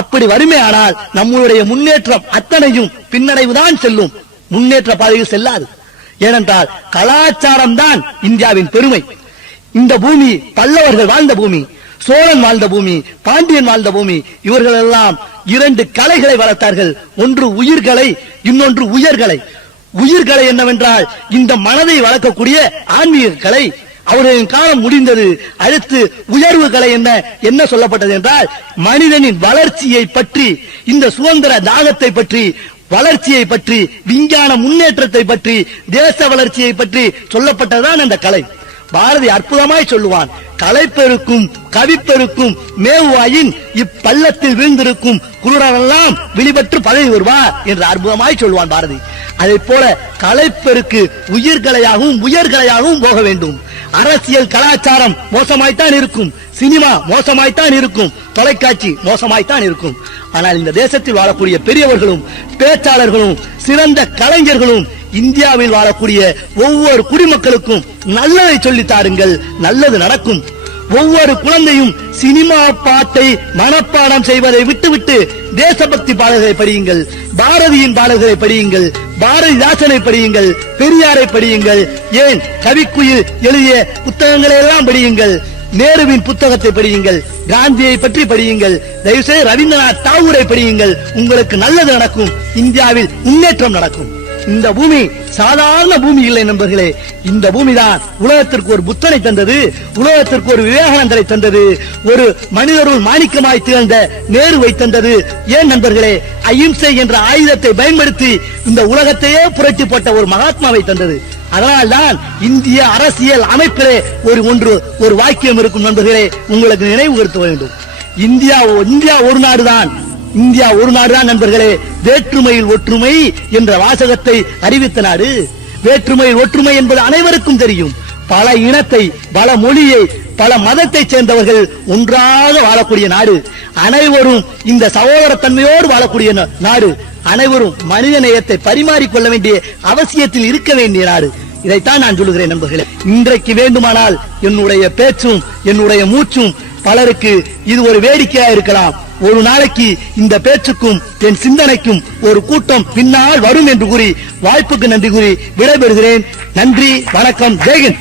அப்படி வறுமையானால் நம்மளுடைய முன்னேற்றம் அத்தனையும் பின்னடைவுதான் செல்லும். முன்னேற்ற பாதையில் செல்லாது. ஏனென்றால் கலாச்சாரம் தான் இந்தியாவின் பெருமை. இந்த பூமி பல்லவர்கள் வாழ்ந்த பூமி சோழன் வாழ்ந்த பூமி பாண்டியன் வாழ்ந்த பூமி இவர்கள் எல்லாம் இரண்டு கலைகளை வளர்த்தார்கள். ஒன்று உயிர்களை இன்னொன்று உயர்களை. உயிர்களை என்னவென்றால் இந்த மனதை வளர்க்கக்கூடிய ஆன்மீக கலை அவர்களின் காலம் முடிந்தது. அடுத்து உயர்வு கலை என்ன? என்ன சொல்லப்பட்டது என்றால் மனிதனின் வளர்ச்சியை பற்றி இந்த சுதந்திர தாகத்தை பற்றி வளர்ச்சியை பற்றி விஞ்ஞான முன்னேற்றத்தை பற்றி தேச வளர்ச்சியை பற்றி சொல்லப்பட்டதுதான் அந்த கலை. பாரதி அற்புதமாய் சொல்லுவான் கலைப்பெருக்கும் கவிப்பெருக்கும் மேவுவாயின் இப்பள்ளத்தில் வீழ்ந்திருக்கும் குருடரெல்லாம் வெளிப்பட்டு பதவி வருவார் என்று அற்புதமாய் சொல்லுவான் பாரதி. அதை போல கலைப்பெருக்கு உயிர்களையாகவும் உயர்கலையாகவும் போக வேண்டும். அரசியல் கலாச்சாரம் மோசமாய்த்தான் இருக்கும். சினிமா மோசமாய்த்தான் இருக்கும். தொலைக்காட்சி மோசமாய்த்தான் இருக்கும். ஆனால் இந்த தேசத்தில் வாழக்கூடிய பெரியவர்களும் பேச்சாளர்களும் சிறந்த கலைஞர்களும் இந்தியாவில் வாழக்கூடிய ஒவ்வொரு குடிமக்களுக்கும் நல்லதை சொல்லித் தாருங்கள். நல்லது நடக்கும். ஒவ்வொரு குழந்தையும் சினிமா பாட்டை மனப்பாடம் செய்வதை விட்டுவிட்டு தேசபக்தி பாடல்களை படியுங்கள். பாரதியின் பாடல்களை படியுங்கள். பாரதிதாசனை படியுங்கள் பெரியாரை படியுங்கள். ஏன்? கவிக்குயில் எழுதிய புத்தகங்களை எல்லாம் படியுங்கள். நேருவின் புத்தகத்தை படியுங்கள். காந்தியை பற்றி படியுங்கள். தயவுசெய்து ரவீந்திரநாத் தாகூரை படியுங்கள். உங்களுக்கு நல்லது நடக்கும். இந்தியாவில் முன்னேற்றம் நடக்கும். இந்த பூமி சாதாரண பூமி இல்லை நண்பர்களே. இந்த பூமி தான் உலகத்திற்கு ஒரு புத்தனை தந்தது உலகத்திற்கு ஒரு விவேகானந்தரை தந்தது ஒரு மனிதருள் மாணிக்கமாய் திகழ்ந்த நேருவை தந்தது. ஏன் நண்பர்களே அஹிம்சை என்ற ஆயுதத்தை பயன்படுத்தி இந்த உலகத்தையே புரட்டி போட்ட ஒரு மகாத்மாவை தந்தது. அதனால்தான் இந்திய அரசியல் அமைப்பிலே ஒரு ஒன்று ஒரு வாக்கியம் இருக்கும் நண்பர்களே. உங்களுக்கு நினைவுபடுத்த வேண்டும். இந்தியா இந்தியா ஒரு நாடுதான். இந்தியா ஒரு நாடுதான் நண்பர்களே. வேற்றுமையில் ஒற்றுமை என்ற வாசகத்தை அறிவித்த நாடு. வேற்றுமையில் ஒற்றுமை என்பது அனைவருக்கும் தெரியும். பல இனத்தை பல மொழியை பல மதத்தை சேர்ந்தவர்கள் ஒன்றாக வாழக்கூடிய நாடு. அனைவரும் இந்த சகோதரத்தன்மையோடு வாழக்கூடிய நாடு. அனைவரும் மனித நேயத்தை பரிமாறிக்கொள்ள வேண்டிய அவசியத்தில் இருக்க வேண்டிய நாடு. இதைத்தான் நான் சொல்லுகிறேன் நண்பர்களே. இன்றைக்கு வேண்டுமானால் என்னுடைய பேச்சும் என்னுடைய மூச்சும் பலருக்கு இது ஒரு வேடிக்கையா இருக்கலாம். ஒரு நாளைக்கு இந்த பேச்சுக்கும் என் சிந்தனைக்கும் ஒரு கூட்டம் பின்னால் வரும் என்று கூறி வாய்ப்புக்கு நன்றி கூறி விடைபெறுகிறேன். நன்றி வணக்கம் ஜெயகிந்த்